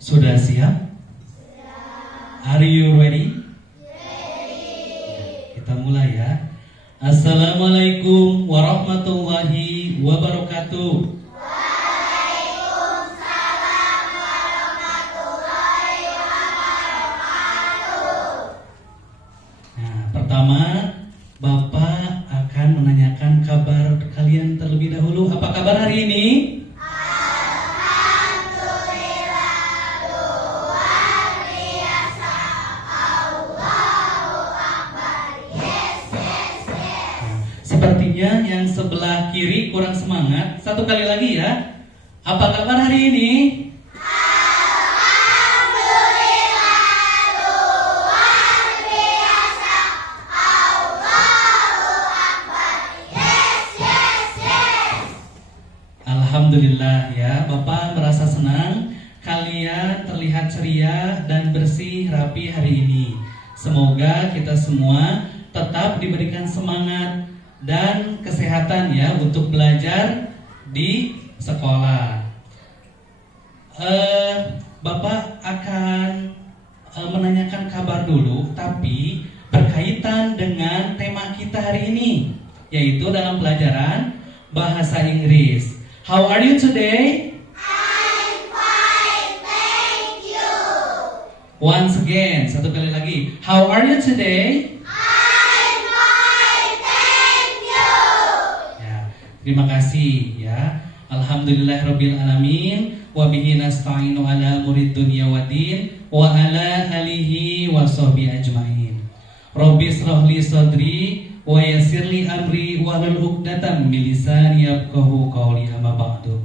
Sudah siap? Are you ready? Kita mulai ya. Assalamualaikum warahmatullahi wabarakatuh. Waalaikumsalam warahmatullahi wabarakatuh. Nah, pertama Bapak akan menanyakan kabar kalian terlebih dahulu. Apa kabar hari ini? Sepertinya yang sebelah kiri kurang semangat. Satu kali lagi ya. Apa kabar hari ini? Alhamdulillah, luar biasa. Allahu Akbar. Yes, yes, yes. Alhamdulillah ya. Bapak merasa senang kalian terlihat ceria dan bersih rapi hari ini. Semoga kita semua tetap diberikan semangat dan kesehatan ya untuk belajar di sekolah. Bapak akan menanyakan kabar dulu, tapi berkaitan dengan tema kita hari ini, yaitu dalam pelajaran bahasa Inggris. How are you today? I'm fine, thank you. Once again, satu kali lagi. How are you today? I'm fine, thank you. Ya, terima kasih ya. Alhamdulillahirabbil alamin wa bihi nasta'inu ala umurid dunya waddin wa ala alihi wa sahbihi ajmain. Rabbi shrah li sadri wa yassir li amri wahlul 'uqdatam min lisani yafqahu qawli amma ba'du.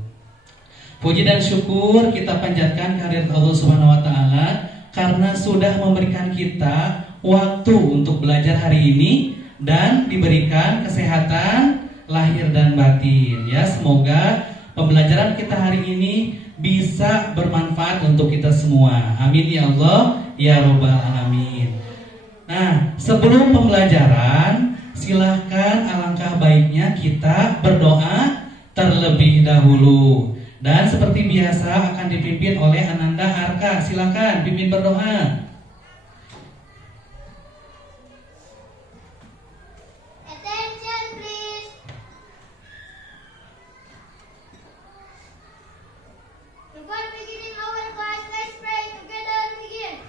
Puji dan syukur kita panjatkan kehadirat Allah Subhanahu wa taala karena sudah memberikan kita waktu untuk belajar hari ini dan diberikan kesehatan lahir dan batin ya. Semoga pembelajaran kita hari ini bisa bermanfaat untuk kita semua. Amin ya Allah ya Rabbal alamin. Nah, sebelum pembelajaran, silahkan alangkah baiknya kita berdoa terlebih dahulu. Dan seperti biasa akan dipimpin oleh Ananda Arka. Silahkan pimpin berdoa. Attention please. Before beginning our class, let's pray together. Begin.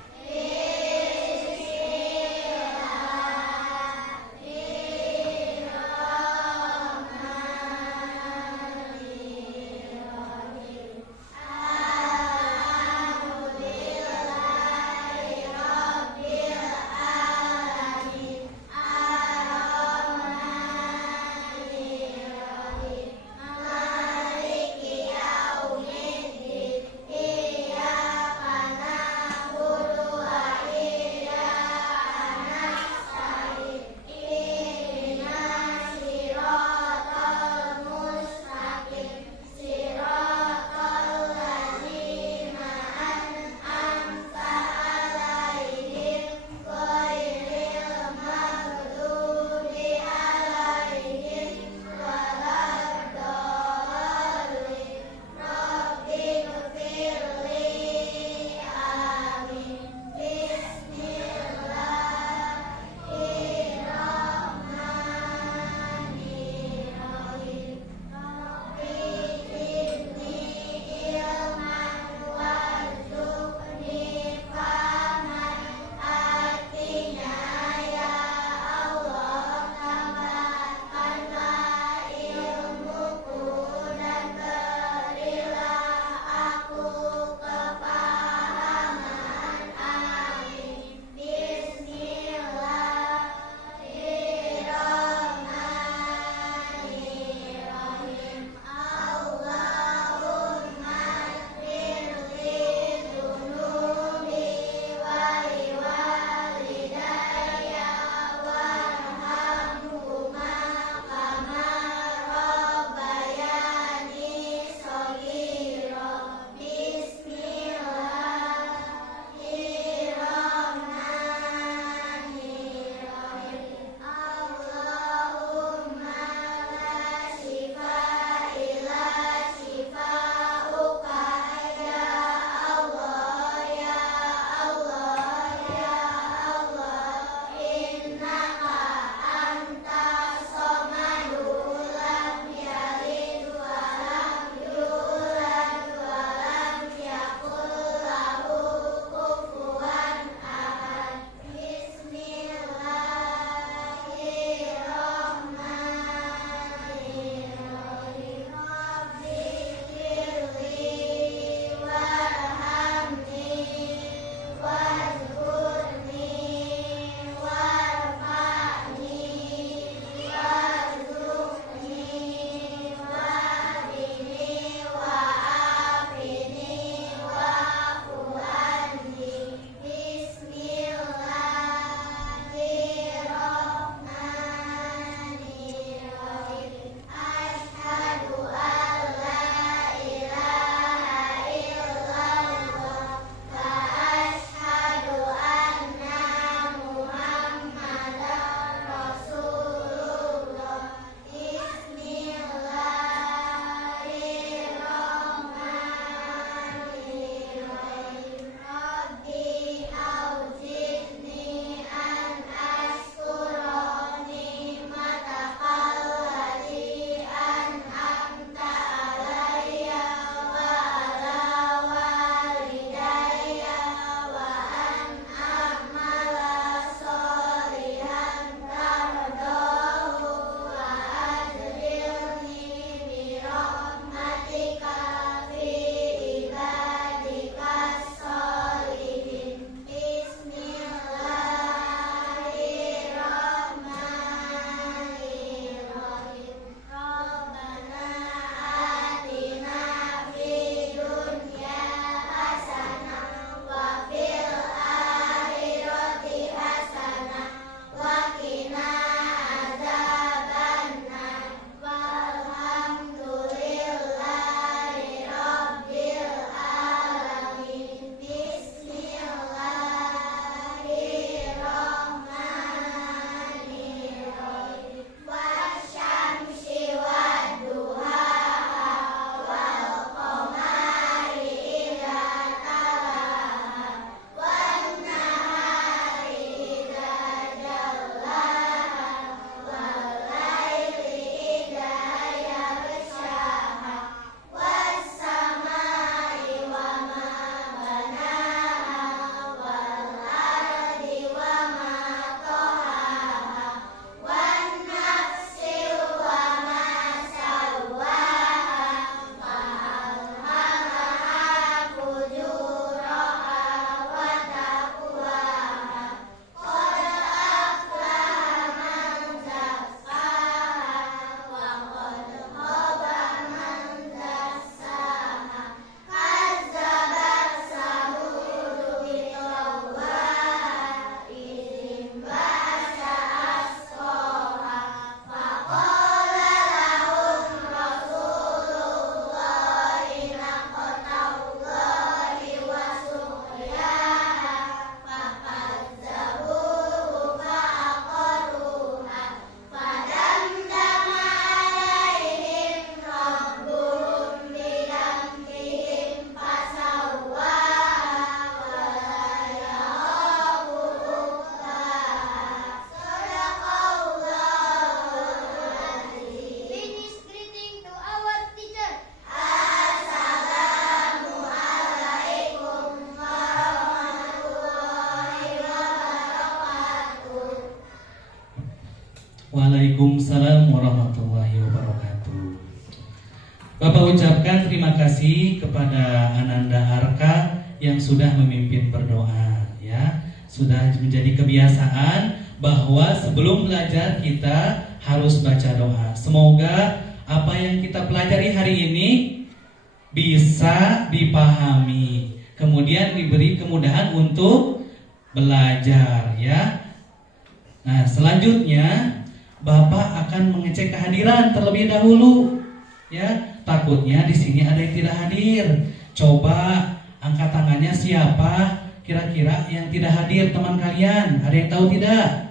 Waalaikumsalam warahmatullahi wabarakatuh. Bapak ucapkan terima kasih kepada Ananda Arka yang sudah memimpin berdoa, ya. Sudah menjadi kebiasaan bahwa sebelum belajar kita harus baca doa. Semoga apa yang kita pelajari hari ini bisa dipahami, kemudian diberi kemudahan untuk belajar, ya. Nah, selanjutnya Bapak akan mengecek kehadiran terlebih dahulu, ya. Takutnya di sini ada yang tidak hadir. Coba angkat tangannya siapa kira-kira yang tidak hadir teman kalian? Ada yang tahu tidak?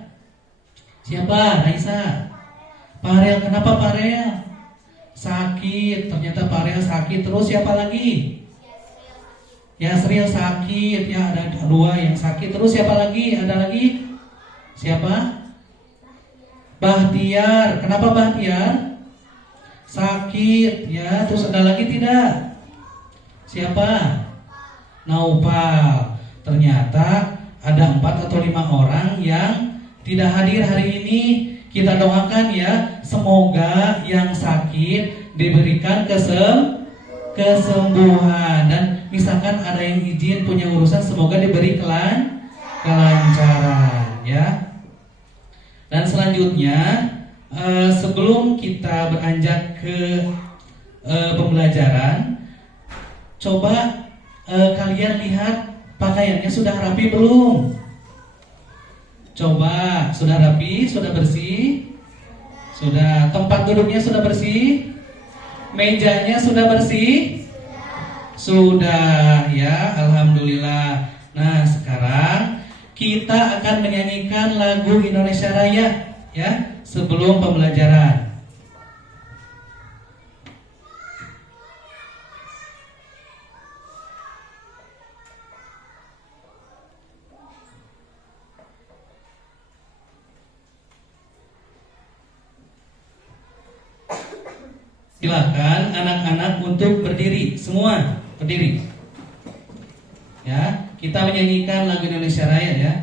Siapa? Raisa. Parel, kenapa Parel? Sakit, ternyata Parel sakit. Terus siapa lagi? Yasril sakit, ya ada dua yang sakit. Terus siapa lagi? Ada lagi? Siapa? Bahtiar. Kenapa Bahtiar? Sakit, ya. Terus ada lagi tidak? Siapa? Naupal. Ternyata ada 4 atau 5 orang yang tidak hadir hari ini. Kita doakan ya, semoga yang sakit diberikan kesembuhan, dan misalkan ada yang izin punya urusan, semoga diberi kelancaran, ya. Dan selanjutnya sebelum kita beranjak ke pembelajaran, coba kalian lihat pakaiannya sudah rapi belum? Coba, sudah rapi, sudah bersih? Sudah. Tempat duduknya sudah bersih? Mejanya sudah bersih? Sudah, ya. Alhamdulillah. Nah, sekarang kita akan menyanyikan lagu Indonesia Raya, ya, sebelum pembelajaran. Silakan anak-anak untuk berdiri, semua berdiri. Ya, kita menyanyikan lagu Indonesia Raya, ya.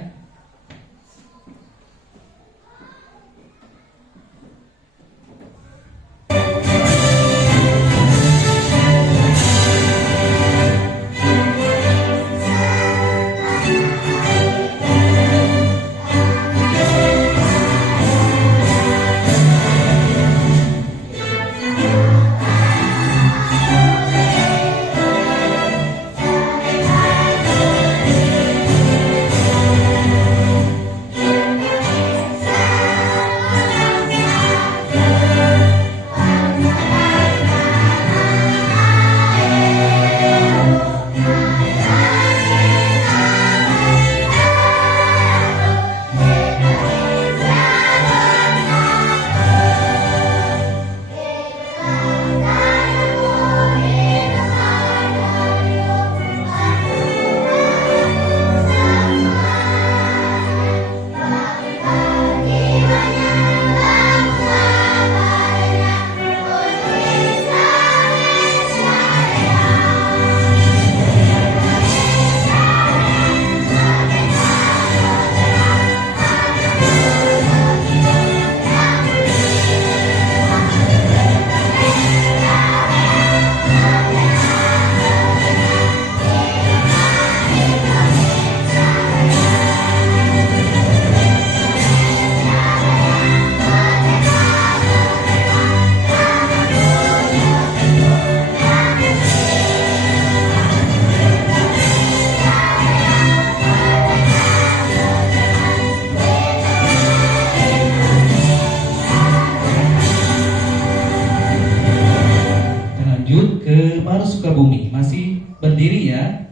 Sukabumi, masih berdiri ya.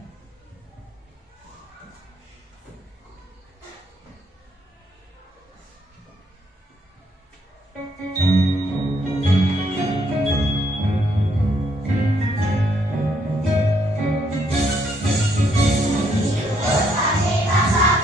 Bangsa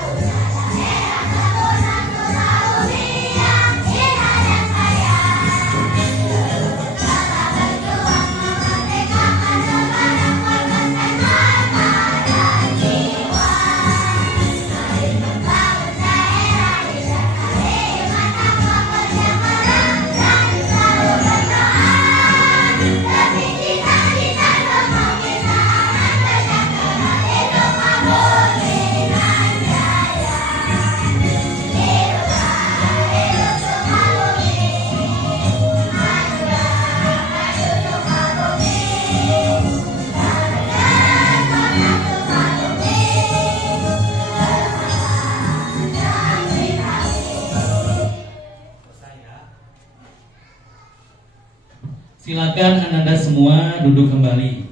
Silakan Anda semua duduk kembali.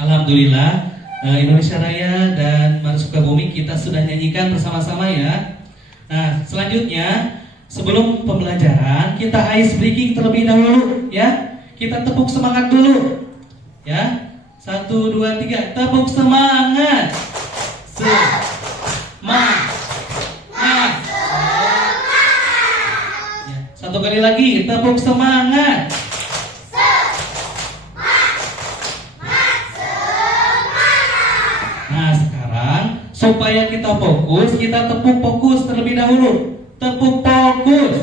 Alhamdulillah, Indonesia Raya dan Mar Sukabumi kita sudah nyanyikan bersama-sama ya. Nah, selanjutnya sebelum pembelajaran kita ice breaking terlebih dahulu ya. Kita tepuk semangat dulu ya. 1, 2, 3, tepuk semangat. Semangat. Ya, satu kali lagi, tepuk semangat. Nah, sekarang supaya kita fokus, kita tepuk fokus terlebih dahulu. Tepuk fokus.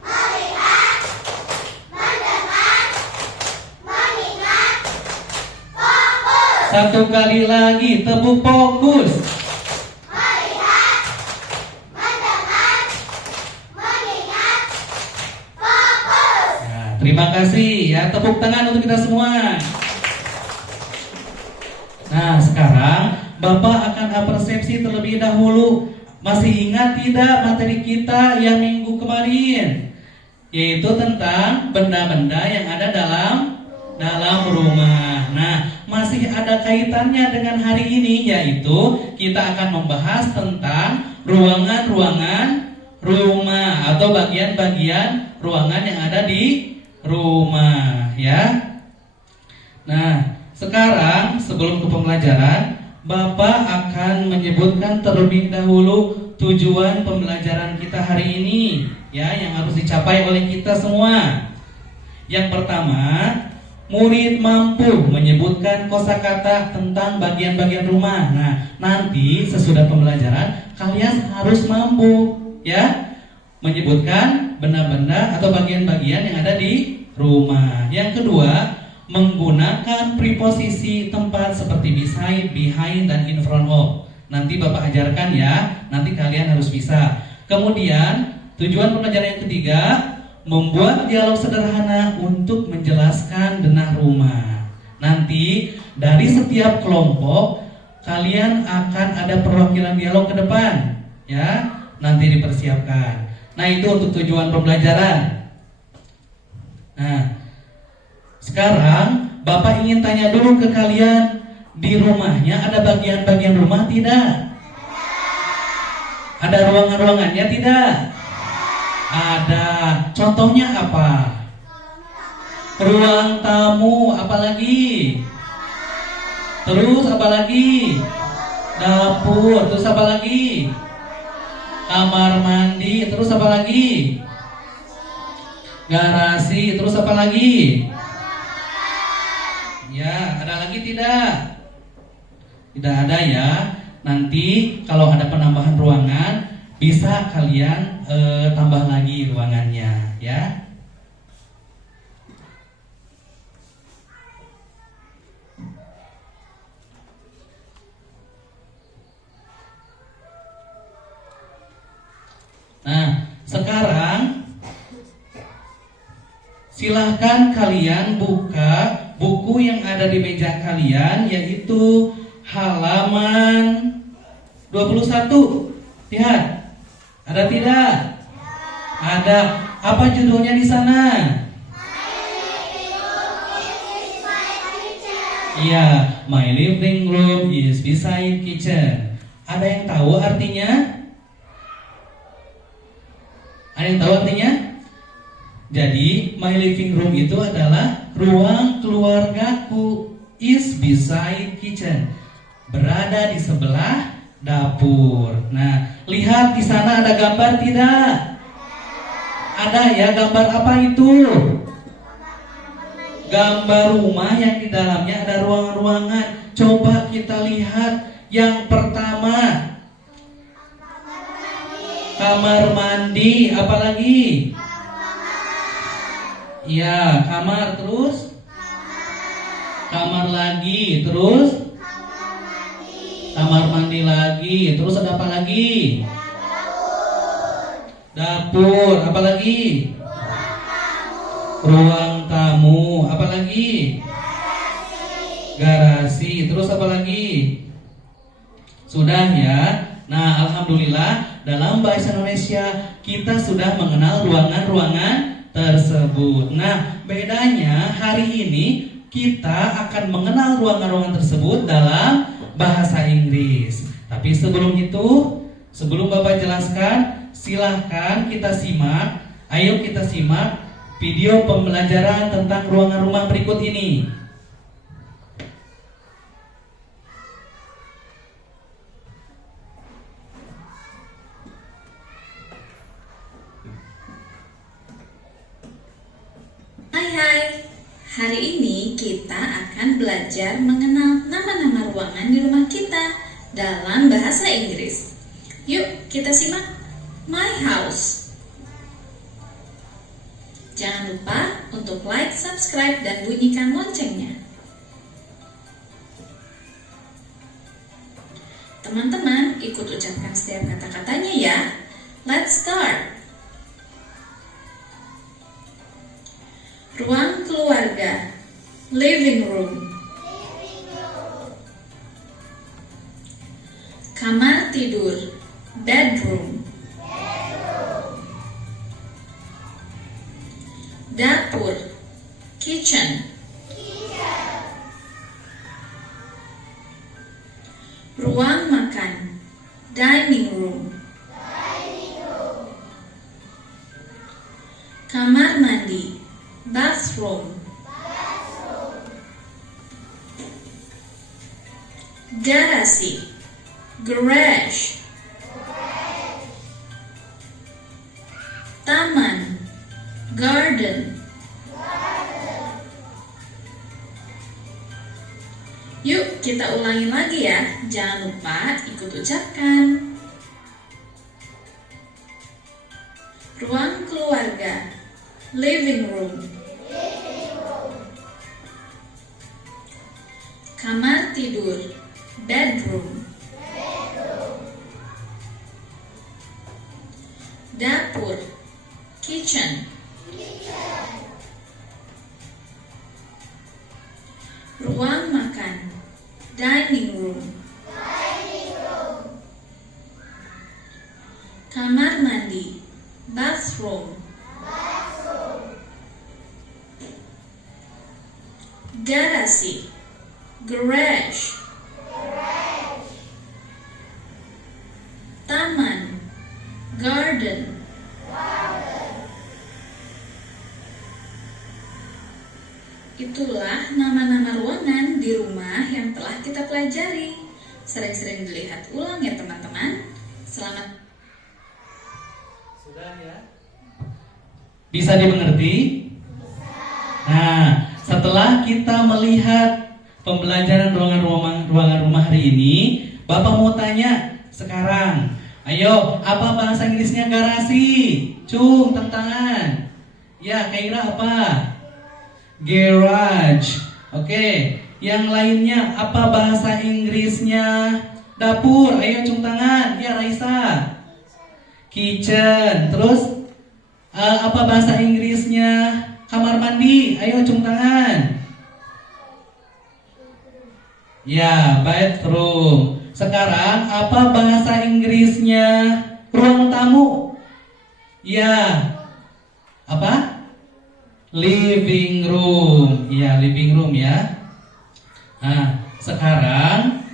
Melihat, mendengar, mengingat, fokus. Satu kali lagi, tepuk fokus. Melihat, mendengar, mengingat, fokus. Nah, terima kasih ya, tepuk tangan untuk kita semua. Nah, sekarang Bapak akan apersepsi terlebih dahulu. Masih ingat tidak materi kita yang minggu kemarin? Yaitu tentang benda-benda yang ada dalam rumah. Nah, masih ada kaitannya dengan hari ini, yaitu kita akan membahas tentang ruangan-ruangan rumah atau bagian-bagian ruangan yang ada di rumah ya. Nah, sekarang sebelum ke pembelajaran, Bapak akan menyebutkan terlebih dahulu tujuan pembelajaran kita hari ini ya, yang harus dicapai oleh kita semua. Yang pertama, murid mampu menyebutkan kosakata tentang bagian-bagian rumah. Nah, nanti sesudah pembelajaran kalian harus mampu ya menyebutkan benda-benda atau bagian-bagian yang ada di rumah. Yang kedua, menggunakan preposisi tempat seperti beside, behind, dan in front of. Nanti Bapak ajarkan ya, nanti kalian harus bisa. Kemudian tujuan pembelajaran yang ketiga, membuat dialog sederhana untuk menjelaskan denah rumah. Nanti dari setiap kelompok kalian akan ada perwakilan dialog ke depan ya, nanti dipersiapkan. Nah, itu untuk tujuan pembelajaran. Nah, sekarang Bapak ingin tanya dulu ke kalian, di rumahnya ada bagian-bagian rumah tidak? Ada ruangan-ruangannya tidak? Ada. Contohnya apa? Ruang tamu, apalagi? Terus apa lagi? Dapur, terus apa lagi? Kamar mandi, terus apa lagi? Garasi, terus apa lagi? Ya, ada lagi tidak? Tidak ada ya. Nanti kalau ada penambahan ruangan, bisa kalian tambah lagi ruangannya ya. Nah, sekarang silahkan kalian buka buku yang ada di meja kalian, yaitu halaman 21. Lihat, ada tidak? Ada. Apa judulnya di sana? Iya, my living room is beside kitchen. Ada yang tahu artinya? Ada yang tahu artinya? Jadi, my living room itu adalah ruang keluargaku, is beside kitchen, berada di sebelah dapur. Nah, lihat di sana ada gambar tidak? Ada ya, gambar apa itu? Gambar rumah yang di dalamnya ada ruangan-ruangan. Coba kita lihat yang pertama, kamar mandi, apalagi? Iya, kamar, terus kamar lagi, terus kamar mandi lagi, terus ada apa lagi? Dapur, apa lagi? Ruang tamu, apa lagi? Garasi, terus apa lagi? Sudah ya. Nah, alhamdulillah dalam bahasa Indonesia kita sudah mengenal ruangan-ruangan tersebut. Nah, bedanya hari ini kita akan mengenal ruangan-ruangan tersebut dalam bahasa Inggris. Tapi sebelum itu, sebelum Bapak jelaskan, silahkan kita simak. Ayo kita simak video pembelajaran tentang ruangan rumah berikut ini. Hai, hari ini kita akan belajar mengenal nama-nama ruangan di rumah kita dalam bahasa Inggris. Yuk kita simak. My house. Jangan lupa untuk like, subscribe, dan bunyikan loncengnya. Teman-teman ikut ucapkan setiap kata-katanya ya. Let's start. Ruang keluarga, living room. Kamar tidur, bedroom. Dapur, kitchen. Ruang makan, dining room. Kamar mandi, bathroom. Garasi, garage. Taman, garden. Yuk kita ulangi lagi ya. Jangan lupa ikut ucapkan. Ruang keluarga, living room. Kamar tidur, bedroom. Dapur, kitchen. Ruang makan, dining room. Kamar mandi, bathroom. Garasi, garage. Taman, garden. Itulah nama-nama ruangan di rumah yang telah kita pelajari. Sering-sering dilihat ulang ya teman-teman. Selamat. Sudah ya? Bisa dimengerti? Nah, setelah kita melihat pembelajaran ruangan rumah hari ini, Bapak mau tanya sekarang. Ayo, apa bahasa Inggrisnya garasi? Cung, tangan. Ya, Kaira apa? Garage. Oke, yang lainnya apa bahasa Inggrisnya dapur? Ayo cung tangan. Ya, Raisa. Kitchen. Terus apa bahasa Inggrisnya kamar mandi? Ayo cung tangan. Ya, bathroom. Sekarang apa bahasa Inggrisnya ruang tamu? Ya. Apa? Living room. Ya, living room ya. Nah, sekarang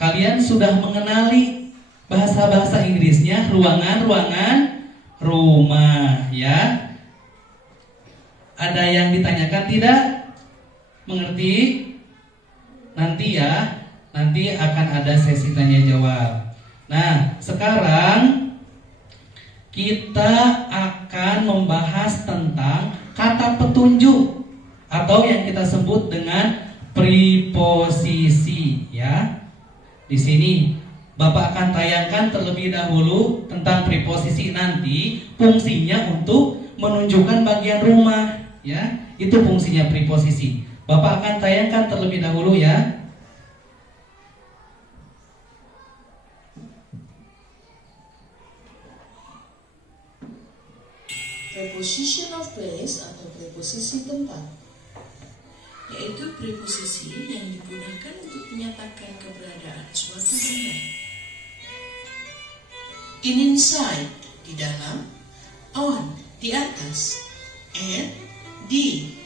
kalian sudah mengenali bahasa-bahasa Inggrisnya ruangan-ruangan rumah ya. Ada yang ditanyakan tidak? Mengerti? Nanti ya, nanti akan ada sesi tanya jawab. Nah, sekarang kita akan membahas tentang kata petunjuk atau yang kita sebut dengan preposisi ya. Di sini Bapak akan tayangkan terlebih dahulu tentang preposisi, nanti fungsinya untuk menunjukkan bagian rumah ya. Itu fungsinya preposisi. Bapak akan tayangkan terlebih dahulu ya. Preposition of place atau preposisi tempat, yaitu preposisi yang digunakan untuk menyatakan keberadaan suatu benda. In inside, di dalam. On, di atas. And, di.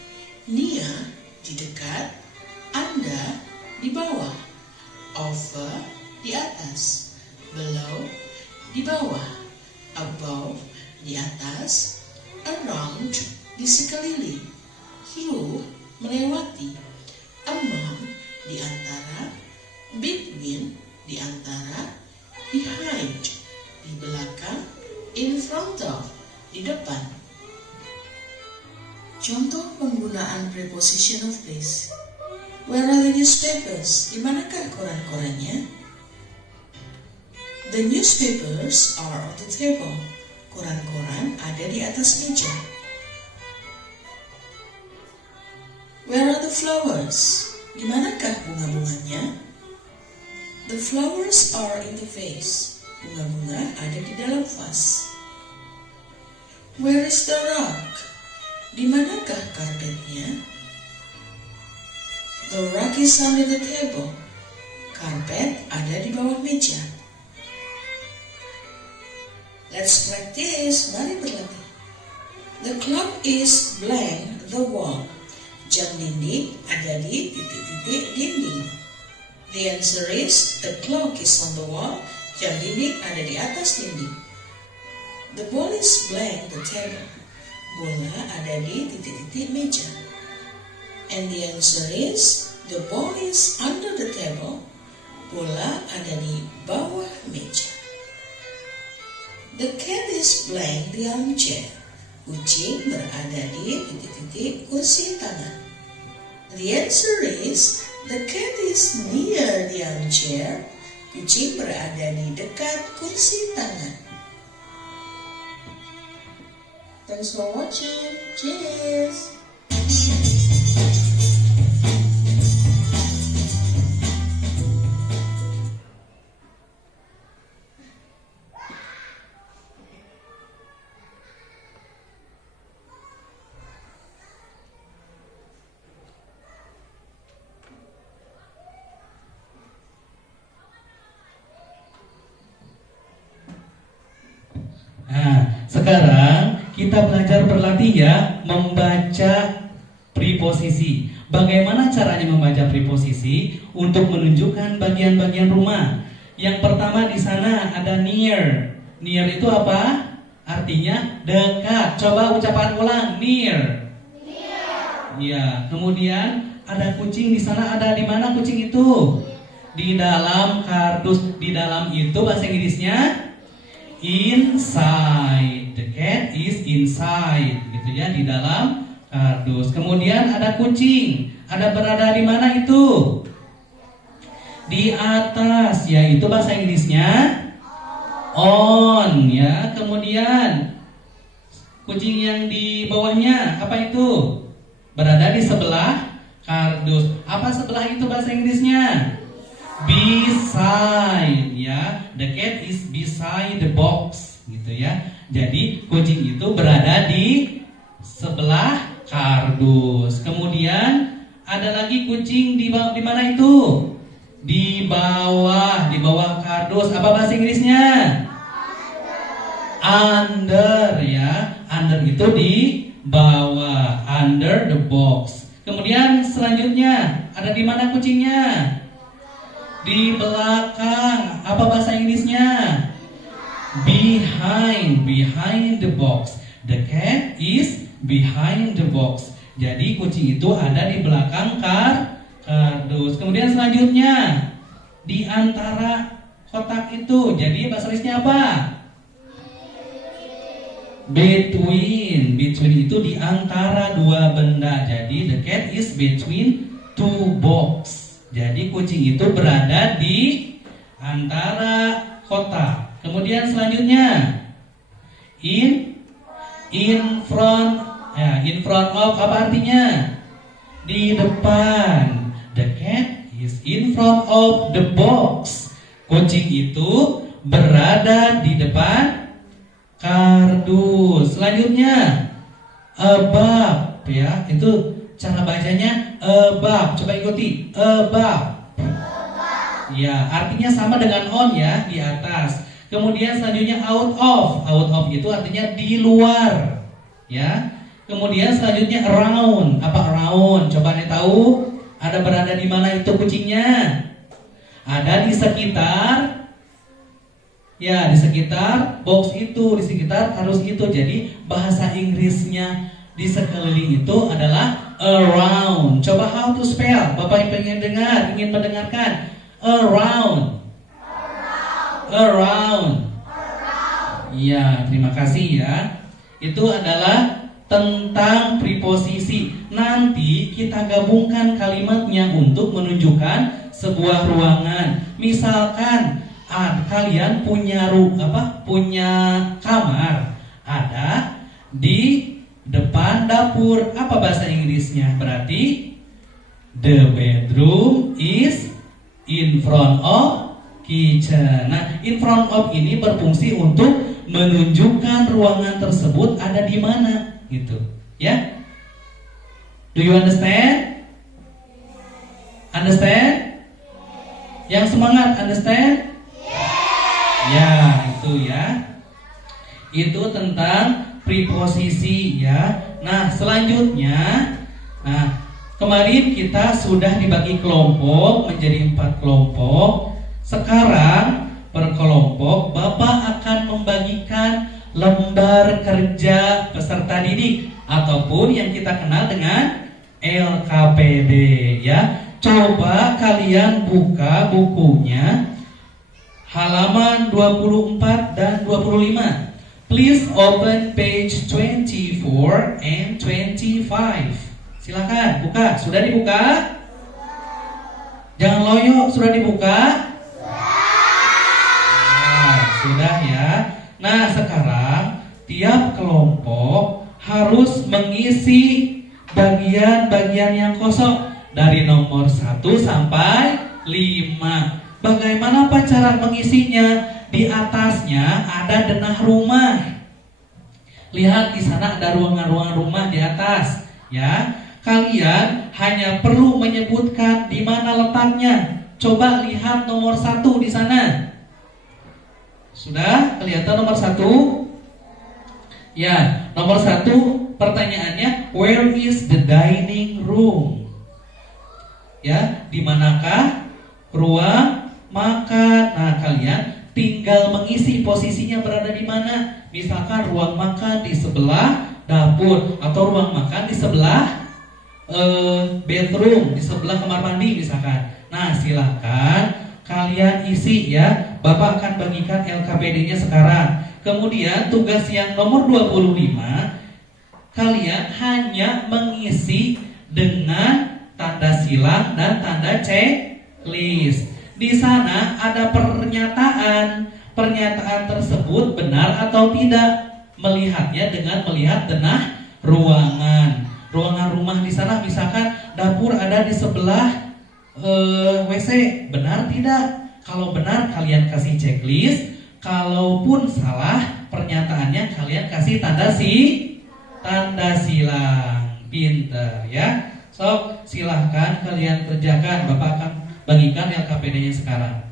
Near, di dekat. Under, di bawah. Over, di atas. Below, di bawah. Above, di atas. Around, di sekeliling. Through, melewati. Among, di antara. Between, di antara. Behind, di belakang. In front of, di depan. Contoh penggunaan preposition of place. Where are the newspapers? Di manakah koran-korannya? The newspapers are on the table. Koran-koran ada di atas meja. Where are the flowers? Di manakah bunga-bunganya? The flowers are in the vase. Bunga-bunga ada di dalam vas. Where is the rug? Di manakah karpetnya? The rug is under the table. Karpet ada di bawah meja. Let's practice. Mari berlatih. The clock is blank the wall. Jam dinding ada di titik-titik dinding. The answer is the clock is on the wall. Jam dinding ada di atas dinding. The ball is blank the table. Bola ada di titik-titik meja. And the answer is the ball is under the table. Bola ada di bawah meja. The cat is blank the armchair. Kucing berada di titik-titik kursi tangan. The answer is the cat is near the armchair. Kucing berada di dekat kursi tangan. Thanks for watching. Cheers! Nah, sekarang kita belajar berlatih ya membaca preposisi. Bagaimana caranya membaca preposisi untuk menunjukkan bagian-bagian rumah? Yang pertama di sana ada near. Near itu apa? Artinya dekat. Coba ucapan ulang, near. Ya, kemudian ada kucing di sana. Ada di mana kucing itu? Di dalam kardus. Di dalam itu bahasa Inggrisnya inside. The cat is inside, gitu ya, di dalam kardus. Kemudian ada kucing. Ada berada di mana itu? Di atas, yaitu bahasa Inggrisnya on, ya. Kemudian kucing yang di bawahnya apa itu? Berada di sebelah kardus. Apa sebelah itu bahasa Inggrisnya? Beside, ya. The cat is beside the box, gitu ya. Jadi kucing itu berada di sebelah kardus. Kemudian ada lagi kucing di mana itu? Di bawah kardus. Apa bahasa Inggrisnya? Under, ya. Under itu di bawah, under the box. Kemudian selanjutnya ada di mana kucingnya? Di belakang. Apa bahasa Inggrisnya? Behind the box. The cat is behind the box. Jadi kucing itu ada di belakang kardus. Kemudian selanjutnya di antara kotak itu. Jadi bahasa Inggrisnya apa? Between. Between itu di antara dua benda. Jadi the cat is between two box. Jadi kucing itu berada di antara kotak. Kemudian selanjutnya in front. Ya, in front of apa artinya? Di depan. The cat is in front of the box. Kucing itu berada di depan kardus. Selanjutnya above, ya. Itu cara bacanya above. Coba ikuti, above. Ya, artinya sama dengan on, ya, di atas. Kemudian selanjutnya out of. Out of itu artinya di luar. Ya. Kemudian selanjutnya around. Apa around? Coba nih tahu? Ada berada di mana itu kucingnya? Ada di sekitar. Ya, di sekitar box itu, di sekitar arus itu. Jadi bahasa Inggrisnya di sekeliling itu adalah around. Coba how to spell? Bapak yang pengen dengar, ingin mendengarkan. Around. Around. Iya, terima kasih ya. Itu adalah tentang preposisi. Nanti kita gabungkan kalimatnya untuk menunjukkan sebuah ruangan. Misalkan kalian punya punya kamar ada di depan dapur. Apa bahasa Inggrisnya? Berarti the bedroom is in front of kitchen. Nah, in front of ini berfungsi untuk menunjukkan ruangan tersebut ada di mana, gitu. Ya? Do you understand? Understand? Yang semangat, understand? Ya, itu ya. Itu tentang preposisi ya. Nah, selanjutnya, kemarin kita sudah dibagi kelompok menjadi 4 kelompok. Sekarang per kelompok Bapak akan membagikan lembar kerja peserta didik ataupun yang kita kenal dengan LKPD ya. Coba kalian buka bukunya halaman 24 dan 25. Please open page 24 and 25. Silakan buka. Sudah dibuka? Jangan loyo, sudah dibuka? Sudah ya. Nah, sekarang tiap kelompok harus mengisi bagian-bagian yang kosong dari nomor 1 sampai 5. Bagaimana Pak cara mengisinya? Di atasnya ada denah rumah. Lihat di sana ada ruangan-ruangan rumah di atas, ya. Kalian hanya perlu menyebutkan di mana letaknya. Coba lihat nomor 1 di sana. Sudah kelihatan nomor 1? Ya, nomor 1 pertanyaannya, where is the dining room? Ya, di manakah ruang makan? Nah, kalian tinggal mengisi posisinya berada di mana. Misalkan ruang makan di sebelah dapur atau ruang makan di sebelah bedroom, di sebelah kamar mandi misalkan. Nah, silakan kalian isi ya. Bapak akan bagikan LKPD-nya sekarang. Kemudian tugas yang nomor 25, kalian hanya mengisi dengan tanda silang dan tanda checklist. Di sana ada pernyataan. Pernyataan tersebut benar atau tidak. Melihatnya dengan melihat denah ruangan. Ruangan rumah di sana misalkan dapur ada di sebelah WC. Benar tidak? Kalau benar kalian kasih checklist. Kalaupun salah pernyataannya kalian kasih tanda silang. Pinter ya. So, silahkan kalian kerjakan. Bapak akan bagikan LKPD-nya sekarang.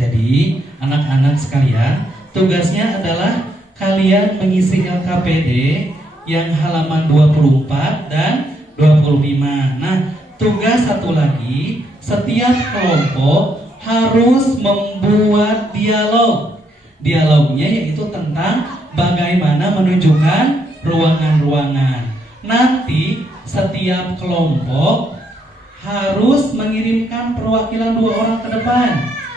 Jadi anak-anak sekalian, tugasnya adalah kalian mengisi LKPD yang halaman 24 dan 25. Nah, tugas satu lagi, setiap kelompok harus membuat dialog. Dialognya yaitu tentang bagaimana menunjukkan ruangan-ruangan. Nanti setiap kelompok harus mengirimkan perwakilan 2 orang ke depan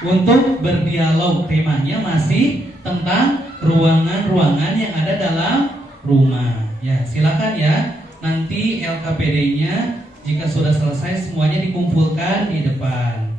untuk berdialog. Temanya masih tentang ruangan-ruangan yang ada dalam rumah. Ya, silakan ya. Nanti LKPD-nya jika sudah selesai semuanya dikumpulkan di depan.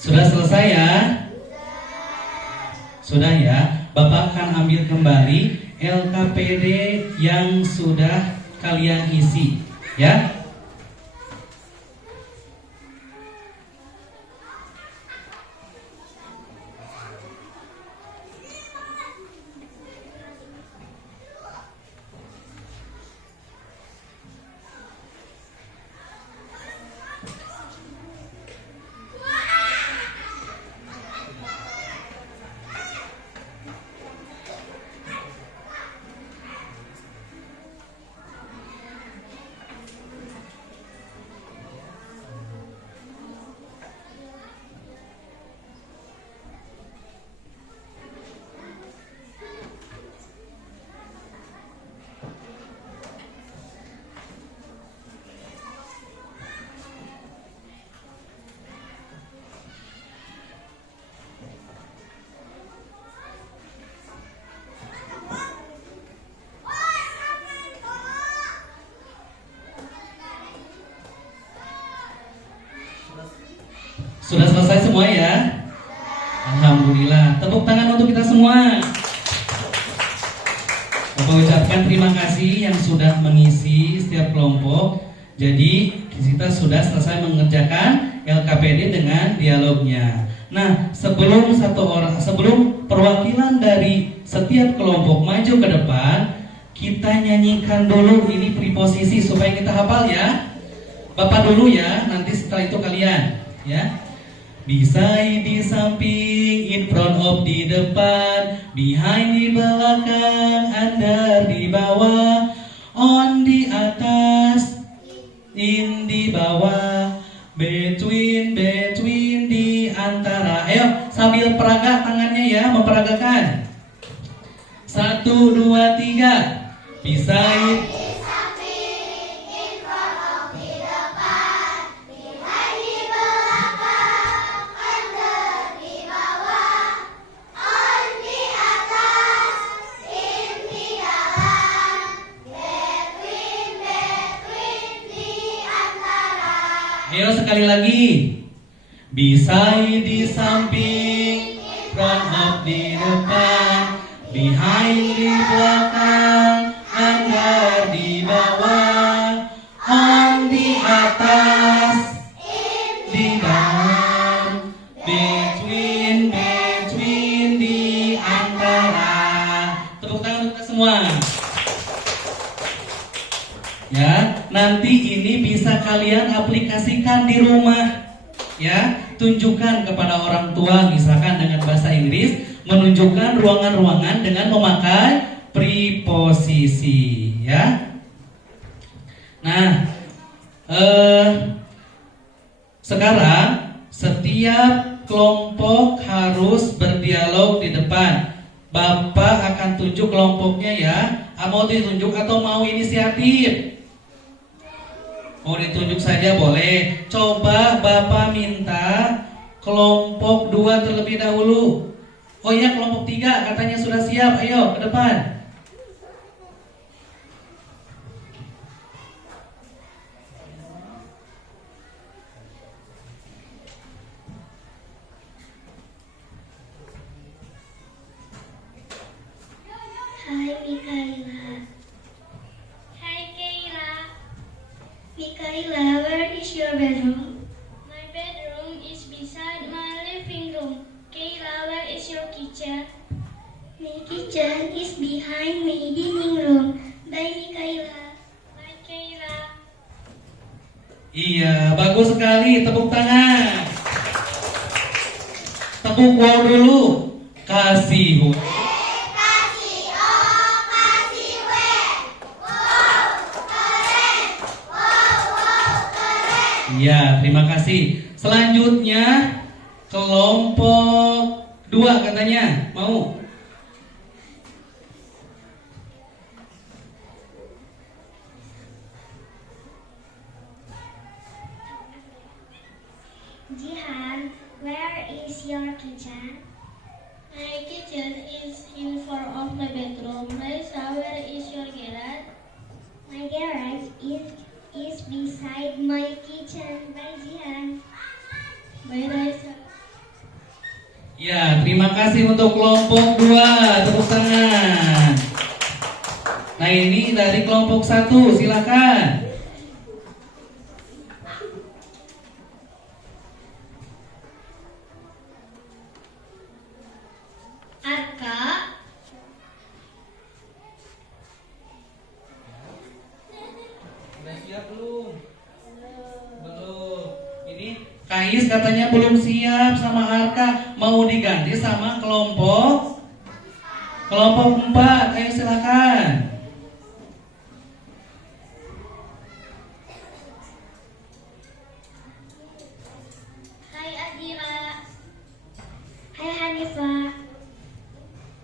Sudah selesai ya? Sudah ya. Bapak akan ambil kembali LKPD yang sudah kalian isi, ya. Sudah selesai semua ya? Alhamdulillah. Tepuk tangan untuk kita semua. Bapak ucapkan terima kasih yang sudah mengisi setiap kelompok. Jadi kita sudah selesai mengerjakan LKPD dengan dialognya. Nah, sebelum perwakilan dari setiap kelompok maju ke depan, kita nyanyikan dulu ini preposisi supaya kita hafal ya. Bapak dulu ya, nanti setelah itu kalian ya. Beside di samping, in front of di depan, behind di belakang, under di bawah, on di atas, in di bawah, between di antara. Ayo sambil peraga tangannya ya, memperagakan. 1, 2, 3. Beside Ayo sekali lagi. Beside di samping, front of di depan, behind di belakang, under di bawah, on di atas, di dalam, between di antara. Tepuk tangan untuk kita semua. Ya, nanti ini bisa kalian aplikasikan di rumah. Ya, tunjukkan kepada orang tua misalkan dengan bahasa Inggris, menunjukkan ruangan-ruangan dengan memakai preposisi, ya. Nah, sekarang setiap kelompok harus berdialog di depan. Bapak akan tunjuk kelompoknya ya. Mau ditunjuk atau mau inisiatif? Mau ditunjuk saja boleh. Coba Bapak minta kelompok 2 terlebih dahulu. Oh iya, kelompok 3 katanya sudah siap. Ayo ke depan. Hai Mikaela. Hi Keira. Mikaela, where is your bedroom? My bedroom is beside my living room. Keira, where is your kitchen? My kitchen is behind my dining room. Bye Mikaela. Bye Keira. Iya, bagus sekali. Tepuk tangan. Tepuk wow dulu. Kasih. Ya, terima kasih. Selanjutnya kelompok 2 katanya mau. Jihan, where is your kitchen? My kitchen is in front of my bedroom. Raisa, where is your garage? My garage is beside my kitchen. Bye Jihan. Bye Raisa. Ya, terima kasih untuk kelompok 2. Tepuk tangan. Nah, ini dari kelompok 1, silakan. Arka. Udah siap belum? Belum. Ini Kais katanya belum siap sama Arka. Mau diganti sama kelompok 4. Ayo silakan. Hai Adira. Hai Hanifa.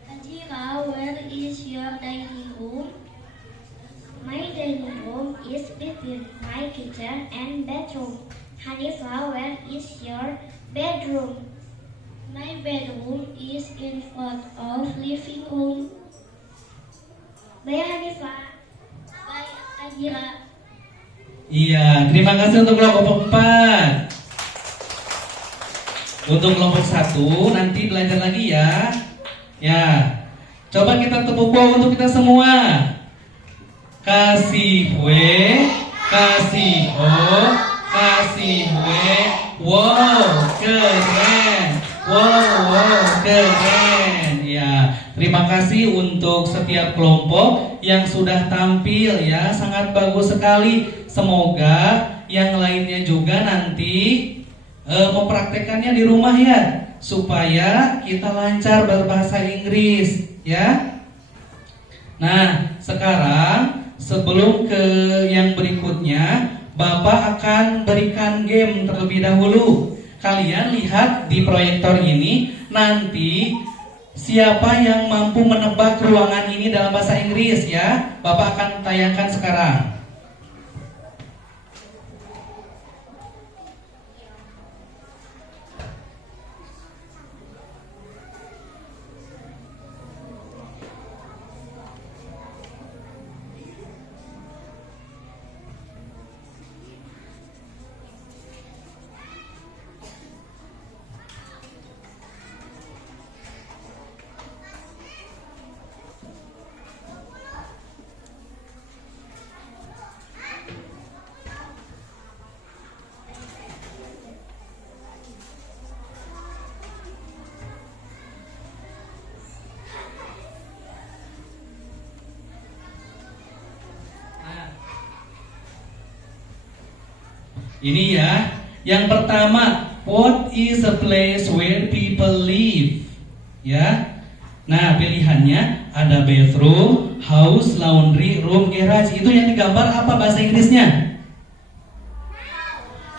Adira, where is your dining room? My dining room is between my kitchen and bedroom. Hanifa, where is your bedroom? My bedroom is in front of living room. Bye Hanifa. Bye Adira. Iya, terima kasih untuk kelompok 4. Untuk kelompok 1 nanti belajar lagi ya. Ya. Coba kita tepuk tangan untuk kita semua. Kasih W, kasih O, kasih W. Wow, keren. Wow, keren. Ya, terima kasih untuk setiap kelompok yang sudah tampil ya, sangat bagus sekali. Semoga yang lainnya juga nanti mempraktekannya di rumah ya, supaya kita lancar berbahasa Inggris ya. Nah, sekarang sebelum ke yang berikutnya, Bapak akan berikan game terlebih dahulu. Kalian lihat di proyektor ini, nanti siapa yang mampu menebak ruangan ini dalam bahasa Inggris ya, Bapak akan tayangkan sekarang. Ini ya, yang pertama, what is a place where people live? Ya, nah pilihannya ada bathroom, house, laundry, room, garage. Itu yang digambar apa bahasa Inggrisnya?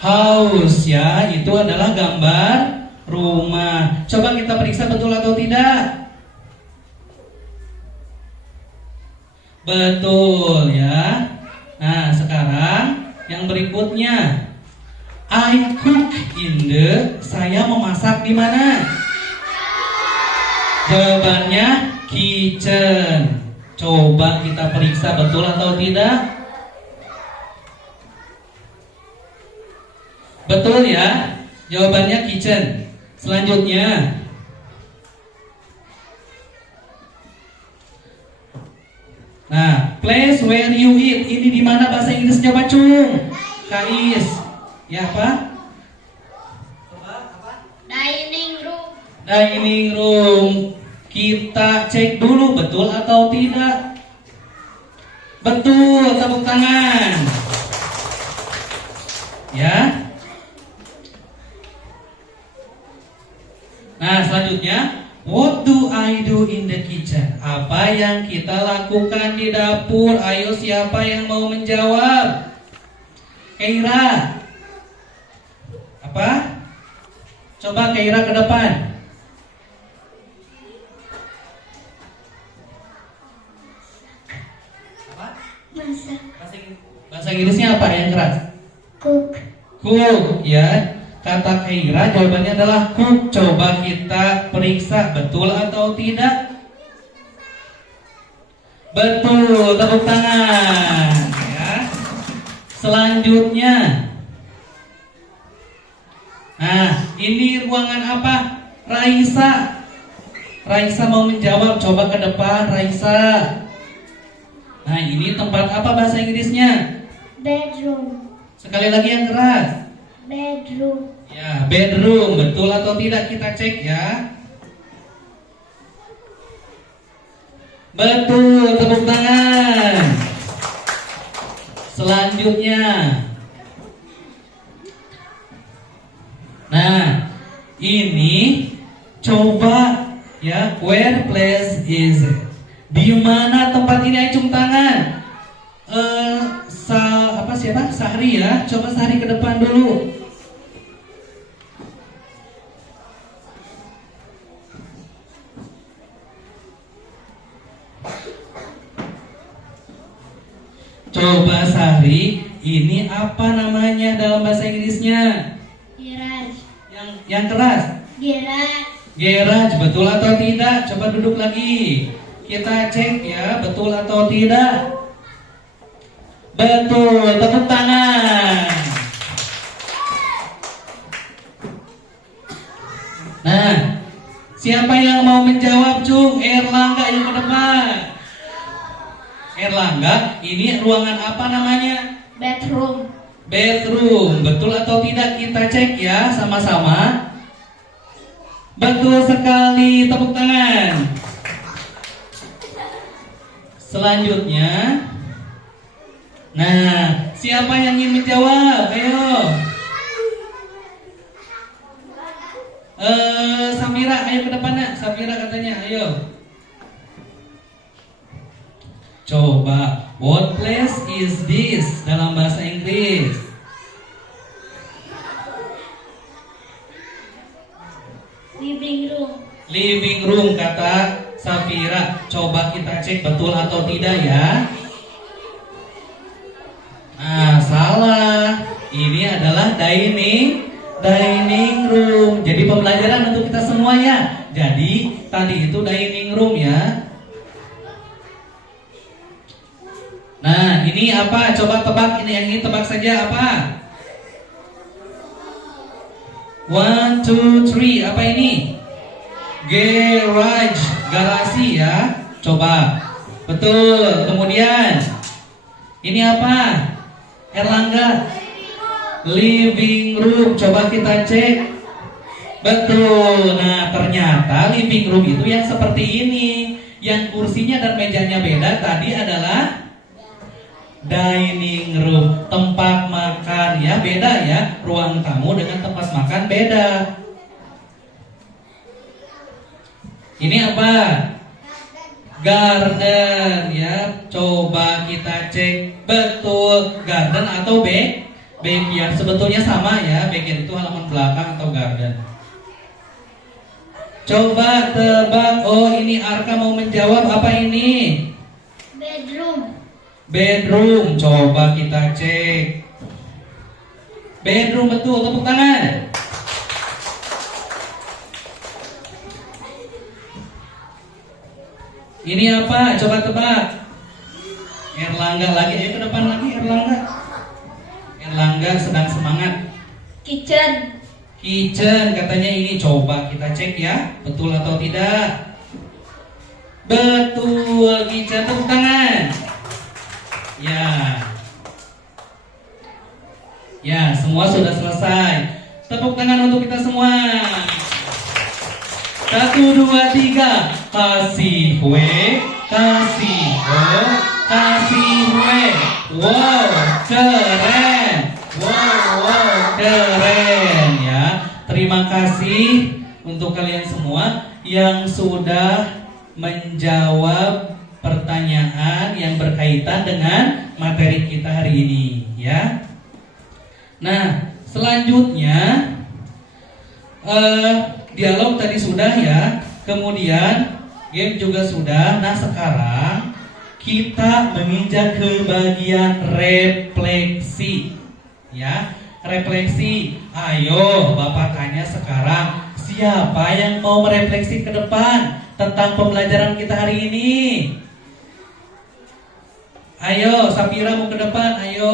House ya, itu adalah gambar rumah. Coba kita periksa betul atau tidak? Betul ya. Nah sekarang yang berikutnya, I cook in the, saya memasak di mana? Jawabannya kitchen. Coba kita periksa betul atau tidak? Betul ya, jawabannya kitchen. Selanjutnya, nah, place where you eat, ini di mana bahasa Inggrisnya Pak Cung? Kais. Ya apa? Dining room. Dining room. Kita cek dulu betul atau tidak. Betul, tepuk tangan. Ya. Nah, selanjutnya, what do I do in the kitchen? Apa yang kita lakukan di dapur? Ayo, siapa yang mau menjawab? Keira. Apa? Coba Keira ke depan. Apa? Masak. Bahasa Inggrisnya apa yang keras? Cook. Cook ya. Kata Keira jawabannya adalah cook. Coba kita periksa betul atau tidak. Betul, tepuk tangan ya. Selanjutnya, nah ini ruangan apa? Raisa. Raisa mau menjawab, coba ke depan Raisa. Nah ini tempat apa bahasa Inggrisnya? Bedroom. Sekali lagi yang keras. Bedroom. Ya, bedroom. Betul atau tidak kita cek ya. Betul, tepuk tangan. Selanjutnya, nah ini coba ya, where place is it? Di mana tempat ini? Acung tangan. Siapa? Sahri ya. Coba Sahri ke depan dulu. Coba Sahri, ini apa namanya dalam bahasa Inggrisnya? Garage. Yang keras. Garage. Garage, betul atau tidak? Coba duduk lagi. Kita cek ya, betul atau tidak? Betul, tepuk tangan. Siapa yang mau menjawab, Cung? Erlangga yang ke depan. Erlangga, ini ruangan apa namanya? Bedroom. Bedroom. Betul atau tidak? Kita cek ya sama-sama. Betul sekali, tepuk tangan. Selanjutnya, nah, siapa yang ingin menjawab? Ayo. Samira, ayo ke depan nak. Samira katanya, ayo. Coba, what place is this dalam bahasa Inggris? Living room. Living room kata Safira. Coba kita cek betul atau tidak ya. Nah, salah. Ini adalah dining room. Jadi pembelajaran untuk kita semua ya. Jadi tadi itu dining room ya. Nah, ini apa? Coba tebak. Ini tebak saja apa? 1, 2, 3. Apa ini? Garage, garasi ya. Coba. Betul. Kemudian ini apa? Erlangga. Living room. Coba kita cek. Betul. Nah, ternyata living room itu yang seperti ini. Yang kursinya dan mejanya beda tadi adalah dining room, tempat makan ya, beda ya. Ruang tamu dengan tempat makan beda. Ini apa? Garden ya. Coba kita cek betul garden atau backyard. Sebetulnya sama ya. Backyard itu halaman belakang atau garden. Coba tebak. Oh, ini Arka mau menjawab apa ini? Bedroom. Bedroom, coba kita cek. Bedroom betul, tepuk tangan. Ini apa? Coba tebak. Erlangga lagi, ayo ke depan lagi Erlangga. Erlangga sedang semangat. Kitchen. Kitchen katanya ini, coba kita cek ya, betul atau tidak. Betul, kitchen, tepuk tangan. Ya, semua sudah selesai. Tepuk tangan untuk kita semua. 1, 2, 3. Kasih kue, kasih kasih kue. Wow, keren. Wow, keren ya. Terima kasih untuk kalian semua yang sudah menjawab pertanyaan yang berkaitan dengan materi kita hari ini ya. Nah, selanjutnya dialog tadi sudah ya. Kemudian game juga sudah. Nah, sekarang kita menginjak ke bagian refleksi ya. Refleksi. Ayo, Bapak tanya sekarang, siapa yang mau merefleksi ke depan tentang pembelajaran kita hari ini? Ayo, Safira mau ke depan, ayo.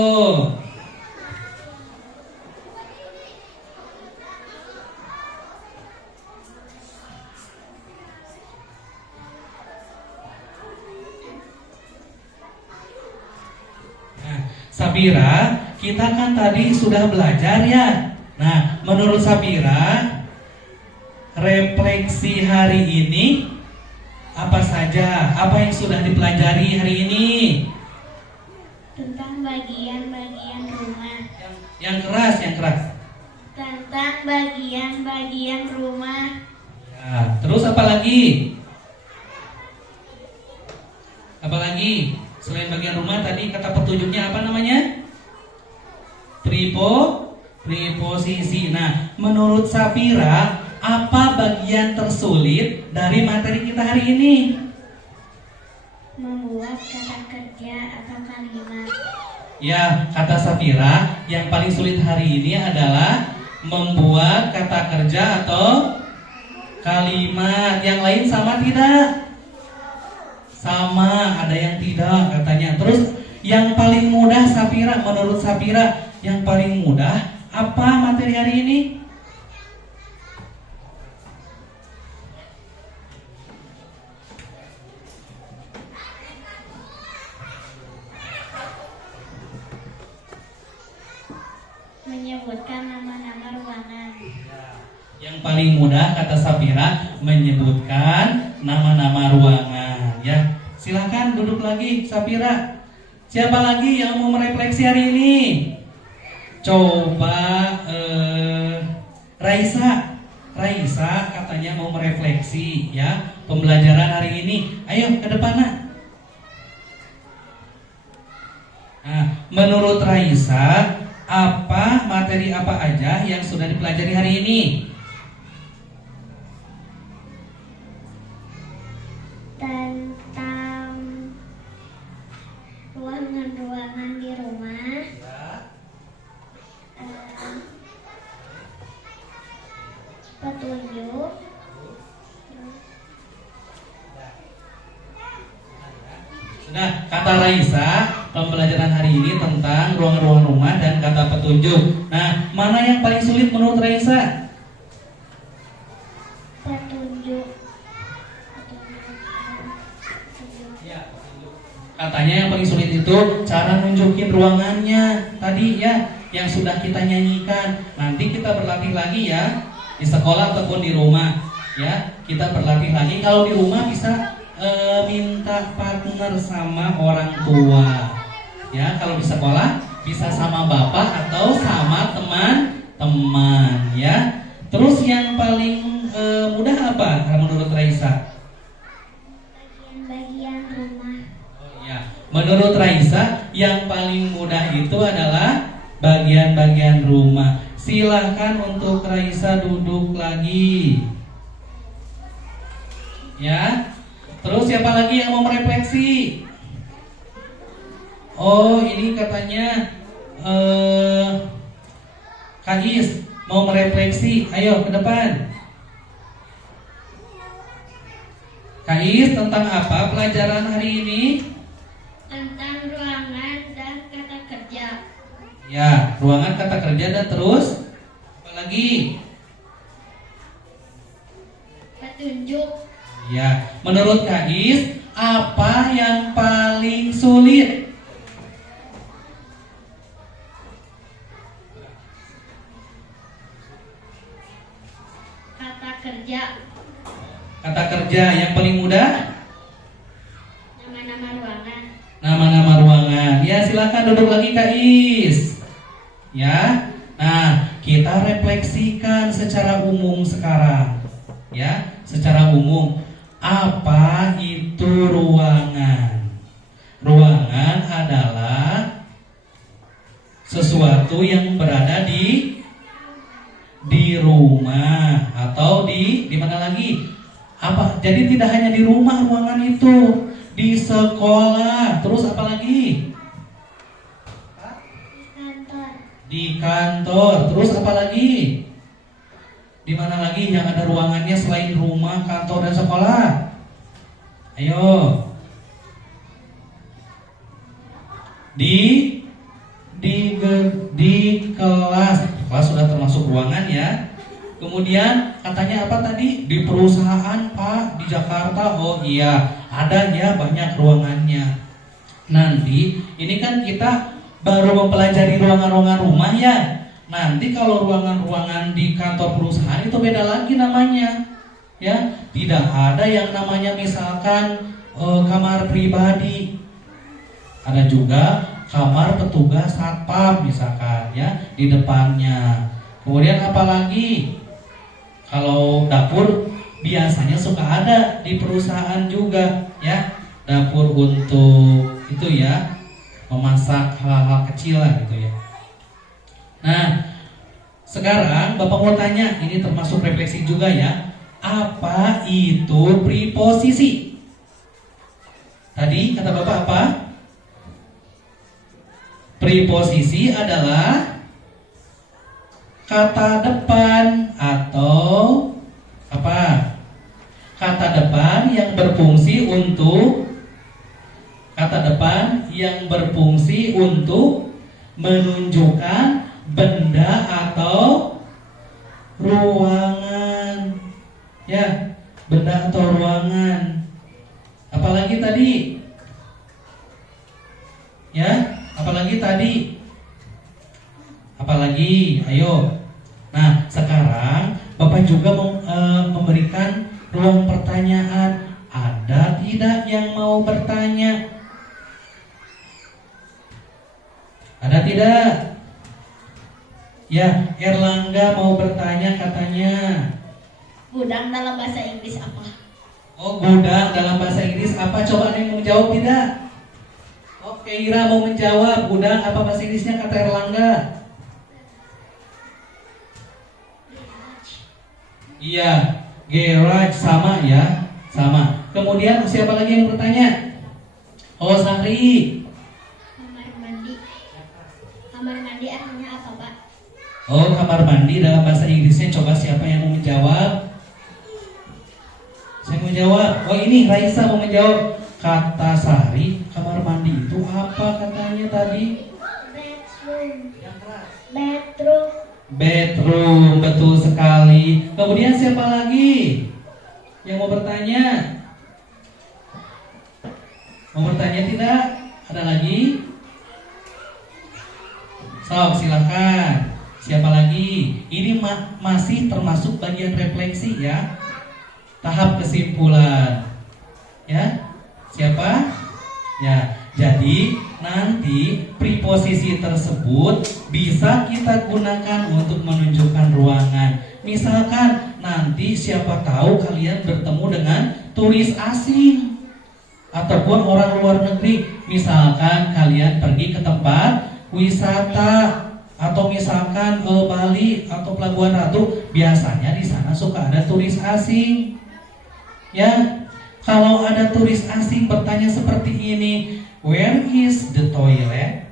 Nah, Safira, kita kan tadi sudah belajar ya. Nah, menurut Safira, refleksi hari ini apa saja? Apa yang sudah dipelajari hari ini? Tentang bagian-bagian rumah. Yang keras, yang keras. Tentang bagian-bagian rumah. Ya, terus apa lagi? Apa lagi? Selain bagian rumah tadi kata petunjuknya apa namanya? Preposisi. Nah, menurut Safira, apa bagian tersulit dari materi kita hari ini? Membuat kata kerja atau kalimat. Ya, kata Safira, yang paling sulit hari ini adalah membuat kata kerja atau kalimat. Yang lain sama tidak? Sama, ada yang tidak katanya. Terus yang paling mudah Safira, menurut Safira, yang paling mudah apa materi hari ini? nama-nama ruangan. Yang paling mudah kata Safira menyebutkan nama-nama ruangan ya. Silakan duduk lagi Safira. Siapa lagi yang mau merefleksi hari ini? Coba Raisa. Raisa katanya mau merefleksi ya pembelajaran hari ini. Ayo ke depan nak. Nah, menurut Raisa materi apa aja yang sudah dipelajari hari ini? Tentang ruangan-ruangan di rumah, petunjuk, Sudah, kata Raisa pembelajaran hari ini tentang ruangan-ruangan rumah dan kata petunjuk. Nah, mana yang paling sulit menurut Raisa? petunjuk. Ya, petunjuk. Katanya yang paling sulit itu cara nunjukin ruangannya tadi ya, yang sudah kita nyanyikan. Nanti kita berlatih lagi ya di sekolah ataupun di rumah ya. Kita berlatih lagi. Kalau di rumah bisa minta partner sama orang tua ya. Kalau di sekolah bisa sama bapak atau sama teman-teman ya. Terus yang paling mudah apa menurut Raisa? Bagian-bagian rumah. Ya, menurut Raisa yang paling mudah itu adalah bagian-bagian rumah. Silahkan untuk Raisa duduk lagi ya. Terus siapa lagi yang mau merefleksi? Oh, ini katanya Kak Is mau merefleksi. Ayo ke depan. Kak Is, tentang apa pelajaran hari ini? Tentang ruangan dan kata kerja. Ya, ruangan, kata kerja, dan terus apa lagi? Petunjuk. Ya, menurut Kak Is, apa yang paling sulit? Kata kerja. Kata kerja. Yang paling mudah? Nama-nama ruangan. Nama-nama ruangan. Ya, silakan duduk lagi Kak Is. Ya. Nah, kita refleksikan secara umum sekarang. Ya, secara umum. Apa itu ruangan? Ruangan adalah sesuatu yang berada di rumah atau di mana lagi? Apa? Jadi tidak hanya di rumah ruangan itu, di sekolah, terus apa lagi? Kantor. Di kantor, terus apa lagi? Di mana lagi yang ada ruangannya selain rumah, kantor, dan sekolah? Ayo. Di kelas. Kelas sudah termasuk ruangan ya. Kemudian katanya apa tadi? Di perusahaan Pak, di Jakarta. Oh iya, ada ya banyak ruangannya. Nanti ini kan kita baru mempelajari ruangan-ruangan rumah ya. Nanti kalau ruangan-ruangan di kantor perusahaan itu beda lagi namanya. Ya, tidak ada yang namanya misalkan kamar pribadi. Ada juga kamar petugas satpam misalkan ya di depannya. Kemudian apalagi? Kalau dapur biasanya suka ada di perusahaan juga ya. Dapur untuk itu ya, memasak hal-hal kecil lah gitu ya. Nah, sekarang Bapak mau tanya, ini termasuk refleksi juga ya. Apa itu preposisi? Tadi kata Bapak apa? Preposisi adalah kata depan atau apa? Kata depan yang berfungsi untuk menunjukkan benda atau ruangan. Ya, benda atau ruangan. Apalagi tadi? Ya, apalagi tadi? Apalagi? Ayo. Nah, sekarang Bapak juga mau memberikan ruang pertanyaan. Ada tidak yang mau bertanya? Ada tidak? Ya, Erlangga mau bertanya katanya. Gudang dalam bahasa Inggris apa? Oh, gudang dalam bahasa Inggris apa? Coba ada yang mau menjawab tidak? Oke, Ira mau menjawab. Gudang apa bahasa Inggrisnya kata Erlangga? Iya, garage sama ya, sama. Kemudian siapa lagi yang bertanya? Oh, Sahri. Kamar mandi. Kamar mandi artinya apa, Pak? Oh, kamar mandi dalam bahasa Inggrisnya. Coba siapa yang mau menjawab? Saya mau menjawab. Oh, ini Raisa mau menjawab. Kata Sahri, kamar mandi itu apa katanya tadi? Bedroom. Bedroom. Bedroom, betul sekali. Kemudian siapa lagi yang mau bertanya? Mau bertanya tidak? Ada lagi? So, silakan. Siapa lagi? Ini masih termasuk bagian refleksi ya. Tahap kesimpulan. Ya. Siapa? Ya. Jadi nanti preposisi tersebut bisa kita gunakan untuk menunjukkan ruangan. Misalkan nanti siapa tahu kalian bertemu dengan turis asing ataupun orang luar negeri. Misalkan kalian pergi ke tempat wisata atau misalkan ke Bali atau Pelabuhan Ratu, biasanya di sana suka ada turis asing. Ya, kalau ada turis asing bertanya seperti ini, where is the toilet?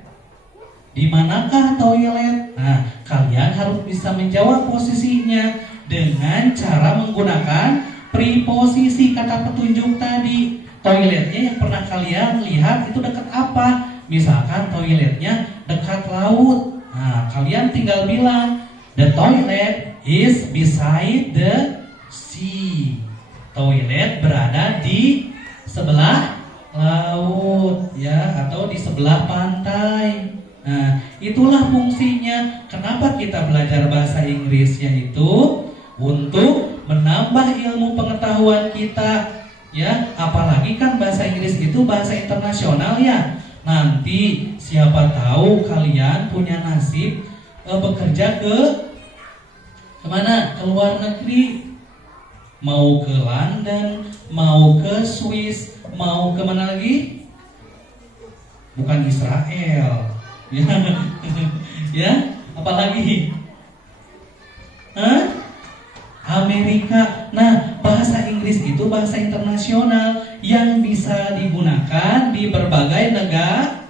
Di manakah toilet? Nah, kalian harus bisa menjawab posisinya dengan cara menggunakan preposisi kata petunjuk tadi. Toiletnya yang pernah kalian lihat itu dekat apa? Misalkan toiletnya dekat laut. Nah, kalian tinggal bilang, the toilet is beside the sea. Toilet berada di sebelah laut ya, atau di sebelah pantai. Nah, itulah fungsinya kenapa kita belajar bahasa Inggris, yaitu untuk menambah ilmu pengetahuan kita ya. Apalagi kan bahasa Inggris itu bahasa internasional ya. Nanti siapa tahu kalian punya nasib bekerja kemana? Ke luar negeri. Mau ke London, mau ke Swiss, mau ke mana lagi? Bukan Israel. Ya, ya, apalagi? Amerika. Nah, bahasa Inggris itu bahasa internasional yang bisa digunakan di berbagai negara.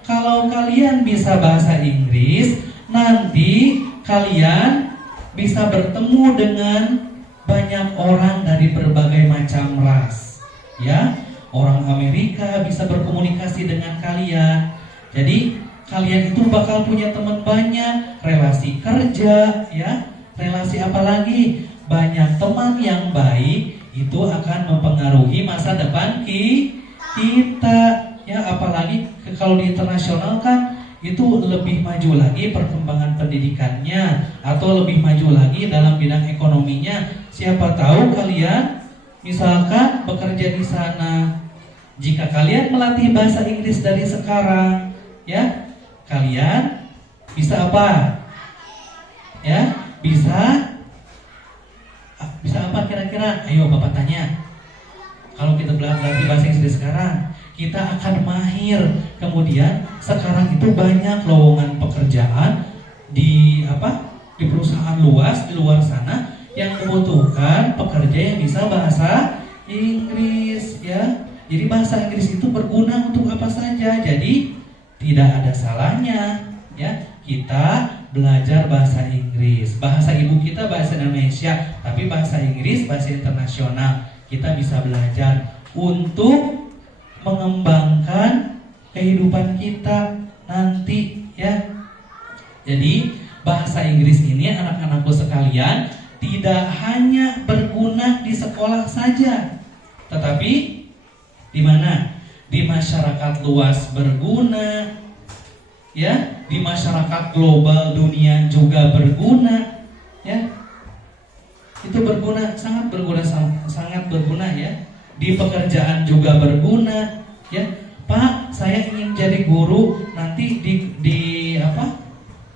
Kalau kalian bisa bahasa Inggris, nanti kalian bisa bertemu dengan banyak orang dari berbagai macam ras. Ya, orang Amerika bisa berkomunikasi dengan kalian. Jadi kalian itu bakal punya teman banyak, relasi kerja, ya, relasi apa lagi? Banyak teman yang baik itu akan mempengaruhi masa depan kita, ya. Apalagi kalau di internasional kan itu lebih maju lagi perkembangan pendidikannya, atau lebih maju lagi dalam bidang ekonominya. Siapa tahu kalian misalkan bekerja di sana. Jika kalian melatih bahasa Inggris dari sekarang, ya, kalian bisa apa? Ya, bisa apa kira-kira? Ayo Bapak tanya. Kalau kita belajar bahasa Inggris sekarang, kita akan mahir. Kemudian sekarang itu banyak lowongan pekerjaan di perusahaan luas di luar sana yang membutuhkan pekerja yang bisa bahasa Inggris, ya. Jadi bahasa Inggris itu berguna untuk apa saja. Jadi tidak ada salahnya, ya, kita belajar bahasa Inggris. Bahasa ibu kita bahasa Indonesia, tapi bahasa Inggris bahasa internasional. Kita bisa belajar untuk mengembangkan kehidupan kita nanti, ya. Jadi bahasa Inggris ini anak-anakku sekalian tidak hanya berguna di sekolah saja, tetapi di mana? Di masyarakat luas berguna, ya. di masyarakat global dunia juga berguna, ya. Itu berguna, sangat berguna ya. Di pekerjaan juga berguna, ya. Pak, saya ingin jadi guru, nanti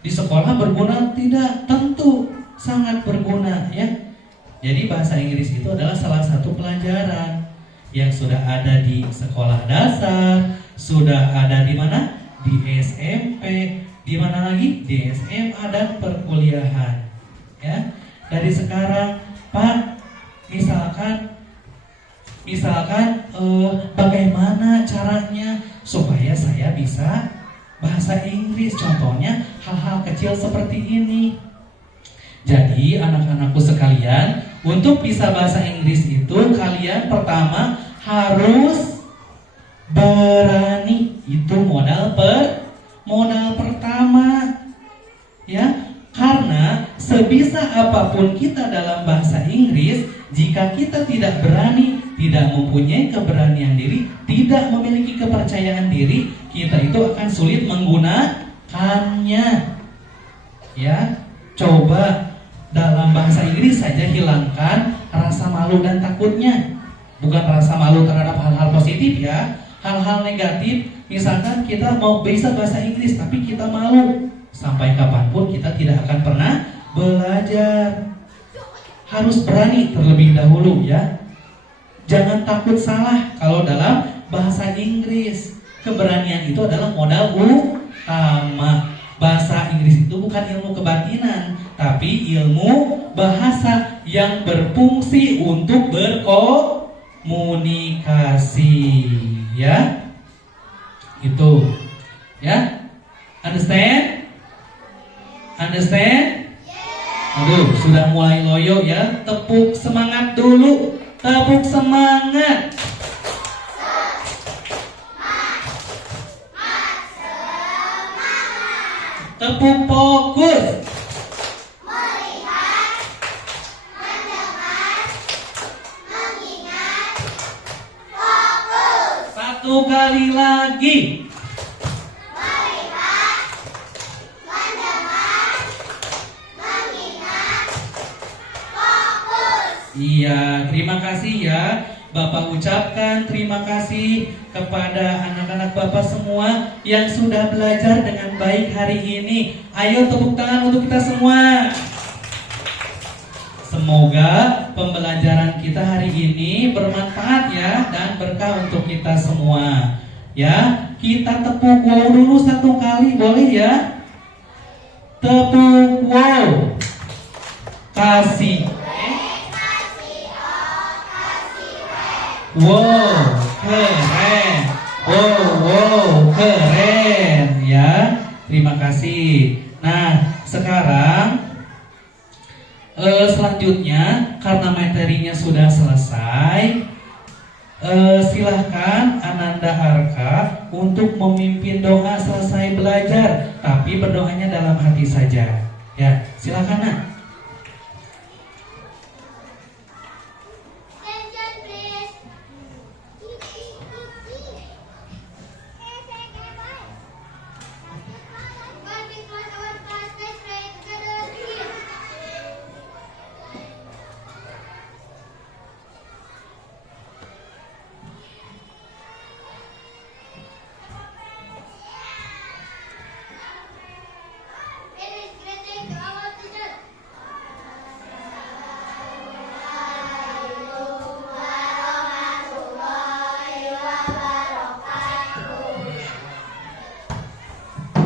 di sekolah berguna tidak? Tentu sangat berguna, ya. Jadi bahasa Inggris itu adalah salah satu pelajaran yang sudah ada di sekolah dasar, sudah ada di mana? Di SMP, di mana lagi? Di SMA dan perkuliahan. Ya. Dari sekarang, Pak, misalkan bagaimana caranya supaya saya bisa bahasa Inggris? Contohnya hal-hal kecil seperti ini. Jadi anak-anakku sekalian, untuk bisa bahasa Inggris itu kalian pertama harus berani. Itu modal pertama, ya. Karena sebisa apapun kita dalam bahasa Inggris, jika kita tidak berani, tidak mempunyai keberanian diri, tidak memiliki kepercayaan diri, kita itu akan sulit menggunakannya. Ya, coba dalam bahasa Inggris saja hilangkan rasa malu dan takutnya. Bukan rasa malu terhadap hal-hal positif, ya. Hal-hal negatif, misalkan kita mau bisa bahasa Inggris tapi kita malu, sampai kapanpun kita tidak akan pernah belajar. Harus berani terlebih dahulu, ya. Jangan takut salah kalau dalam bahasa Inggris. Keberanian itu adalah modal utama. Bahasa Inggris itu bukan ilmu kebatinan, tapi ilmu bahasa yang berfungsi untuk berkomunikasi, ya. Itu, ya. Understand? Aduh, sudah mulai loyo, ya. Tepuk semangat dulu. Tepuk semangat. Tepuk fokus. Melihat, mendengar, mengingat, fokus. Satu kali lagi. Melihat, mendengar, mengingat, fokus. Iya, terima kasih ya. Bapak ucapkan terima kasih kepada anak-anak Bapak semua yang sudah belajar dengan baik hari ini. Ayo tepuk tangan untuk kita semua. Semoga pembelajaran kita hari ini bermanfaat ya dan berkah untuk kita semua. Ya, kita tepuk wow dulu satu kali, boleh ya? Tepuk wow. Kasih. Wow, keren. Wow, keren ya. Terima kasih. Nah, sekarang selanjutnya karena materinya sudah selesai, silahkan Ananda Arka untuk memimpin doa selesai belajar, tapi berdoanya dalam hati saja. Ya, silahkan Nak.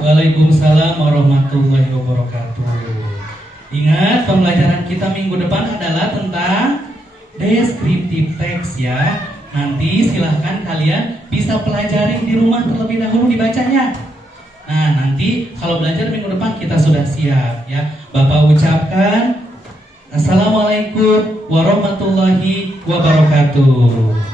Waalaikumsalam warahmatullahi wabarakatuh. Ingat, pembelajaran kita minggu depan adalah tentang deskriptif teks ya. Nanti silahkan kalian bisa pelajari di rumah terlebih dahulu dibacanya. Nah, nanti kalau belajar minggu depan kita sudah siap ya. Bapak ucapkan Assalamualaikum warahmatullahi wabarakatuh.